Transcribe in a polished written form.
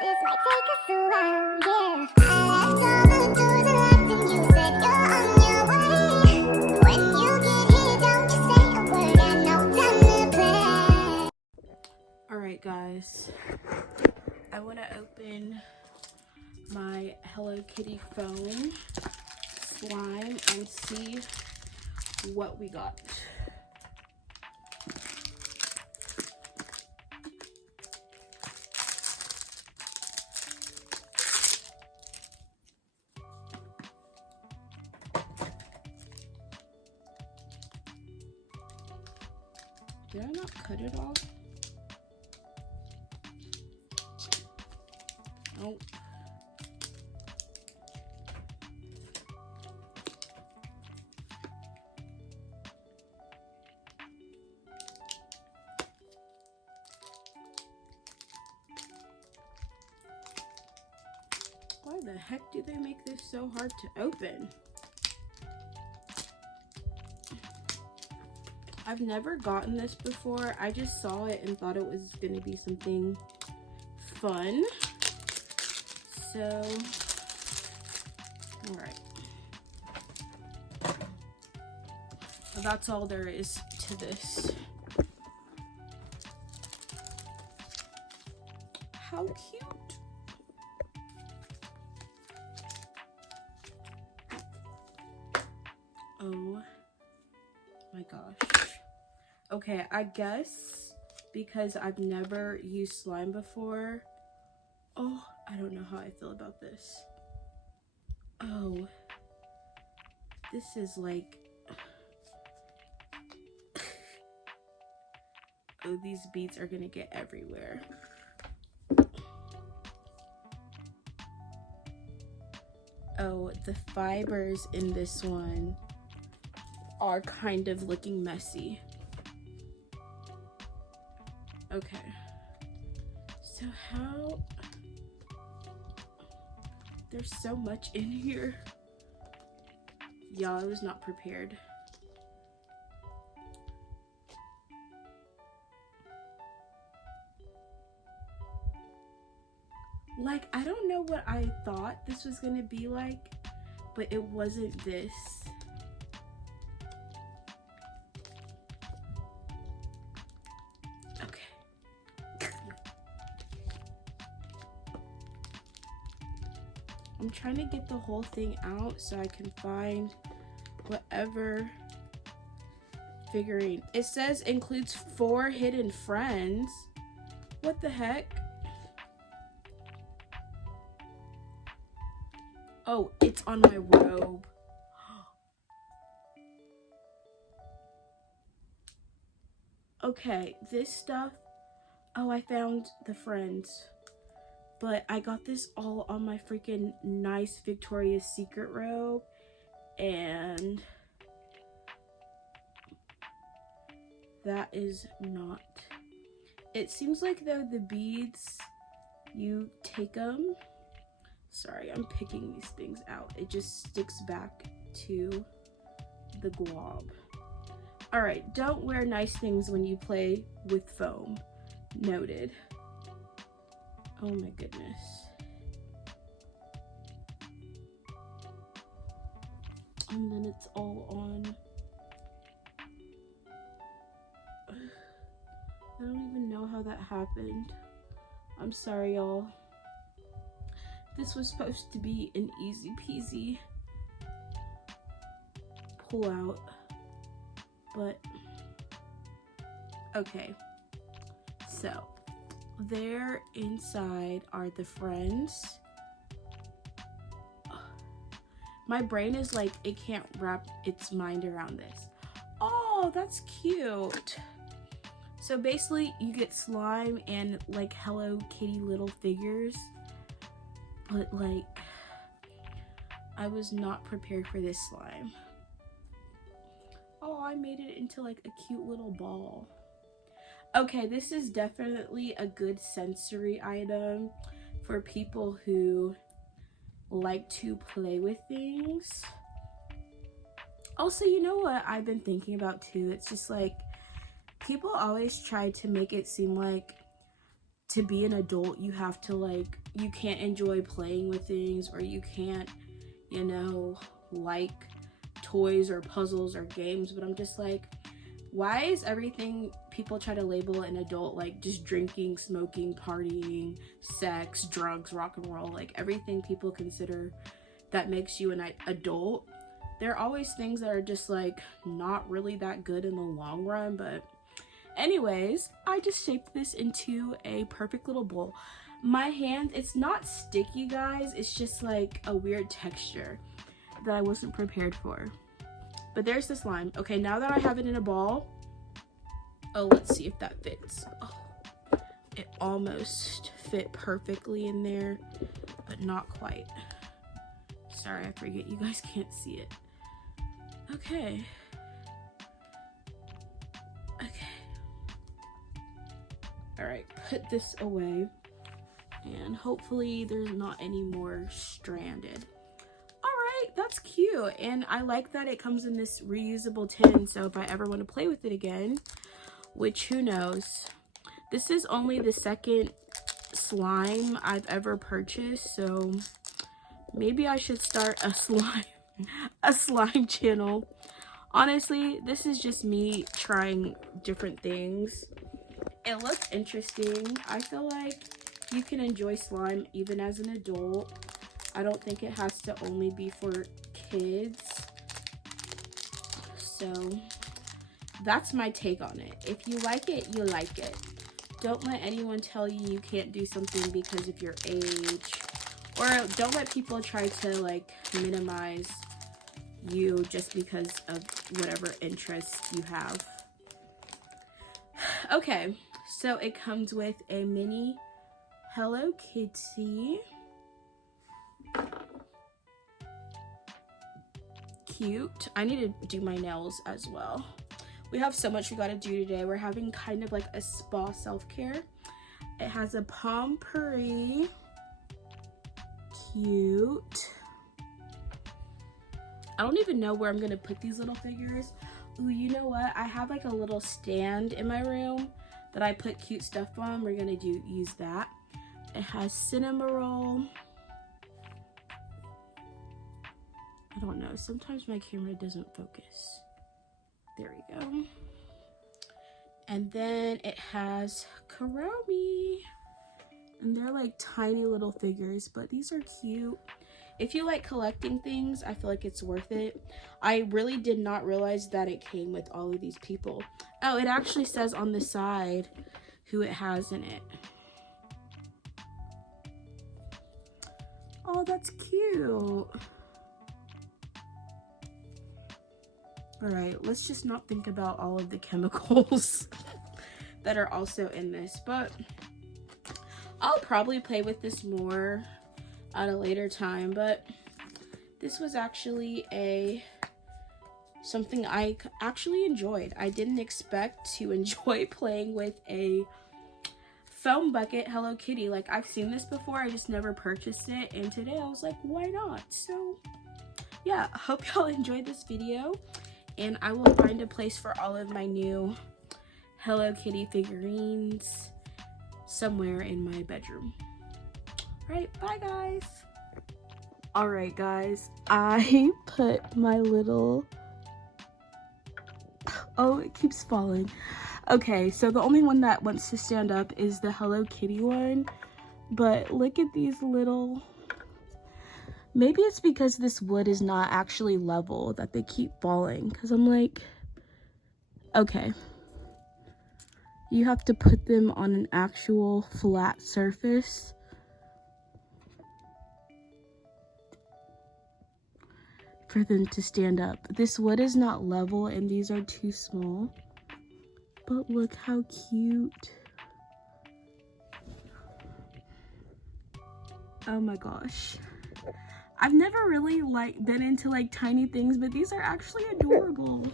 This might take us a while, yeah. I left all the doors unlocked and you said you're on your way. When you get here, don't you say a word, got no time to play. Alright guys, I want to open my Hello Kitty foam slime and see what we got. Did I not cut it off? Oh. Why the heck do they make this so hard to open? I've never gotten this before. I just saw it and thought it was gonna be something fun. So, all right. Well, that's all there is to this. How cute. Oh my gosh. Okay, I guess because I've never used slime before. Oh, I don't know how I feel about this. Oh, this is like, oh, these beads are gonna get everywhere. Oh, the fibers in this one are kind of looking messy. Okay, so how, there's so much in here. Y'all, I was not prepared. Like, I don't know what I thought this was gonna be like, but it wasn't this. I'm trying to get the whole thing out so I can find whatever figurine. It says includes 4 hidden friends. What the heck? Oh, it's on my robe. Okay, this stuff. Oh, I found the friends. But I got this all on my freaking nice Victoria's Secret robe, and that is not. It seems like though the beads, you take them. Sorry, I'm picking these things out. It just sticks back to the glob. All right, don't wear nice things when you play with foam. Noted. Oh my goodness. And then it's all on. I don't even know how that happened. I'm sorry, y'all. This was supposed to be an easy peasy pull out, but okay. So there inside are the friends. My brain is like, it can't wrap its mind around this. Oh, that's cute. So basically you get slime and like Hello Kitty little figures, but like I was not prepared for this slime. Oh, I made it into like a cute little ball. Okay, this is definitely a good sensory item for people who like to play with things. Also, you know what I've been thinking about too? It's just like, people always try to make it seem like to be an adult, you have to like, you can't enjoy playing with things, or you can't, you know, like toys or puzzles or games. But I'm just like, why is everything people try to label an adult like just drinking, smoking, partying, sex, drugs, rock and roll, like everything people consider that makes you an adult? There are always things that are just like not really that good in the long run. But anyways, I just shaped this into a perfect little bowl. My hand, it's not sticky, guys. It's just like a weird texture that I wasn't prepared for. But there's the slime. Okay, now that I have it in a ball, oh, let's see if that fits. Oh, it almost fit perfectly in there, but not quite. Sorry, I forget you guys can't see it. Okay. All right, put this away, and hopefully there's not any more stranded. All right, that's cute, and I like that it comes in this reusable tin, so if I ever want to play with it again, which who knows. This is only the second slime I've ever purchased, so maybe I should start a slime channel. Honestly, this is just me trying different things. It looks interesting. I feel like you can enjoy slime even as an adult. I don't think it has to only be for kids. So that's my take on it. If you like it, you like it. Don't let anyone tell you you can't do something because of your age, or don't let people try to like minimize you just because of whatever interests you have. Okay, so it comes with a mini Hello Kitty. Cute. I need to do my nails as well. We have so much we gotta do today. We're having kind of like a spa self-care. It has a pompourri. Cute. I don't even know where I'm gonna put these little figures. Ooh, you know what? I have like a little stand in my room that I put cute stuff on. We're gonna use that. It has Cinnamoroll. I don't know. Sometimes my camera doesn't focus. There we go. And then it has Karomi. And they're like tiny little figures, but these are cute. If you like collecting things, I feel like it's worth it. I really did not realize that it came with all of these people. Oh, it actually says on the side who it has in it. Oh, that's cute. All right, let's just not think about all of the chemicals that are also in this, but I'll probably play with this more at a later time. But this was actually something I actually enjoyed. I didn't expect to enjoy playing with a foam bucket Hello Kitty. Like, I've seen this before, I just never purchased it, and today I was like, why not? So yeah, hope y'all enjoyed this video, and I will find a place for all of my new Hello Kitty figurines somewhere in my bedroom. Alright, bye guys. Alright guys, I put my little, oh, it keeps falling. Okay, so the only one that wants to stand up is the Hello Kitty one, but look at these little, maybe it's because this wood is not actually level that they keep falling, because I'm like, okay, you have to put them on an actual flat surface. For them to stand up. This wood is not level and these are too small. But look how cute. Oh my gosh. I've never really been into like tiny things, but these are actually adorable.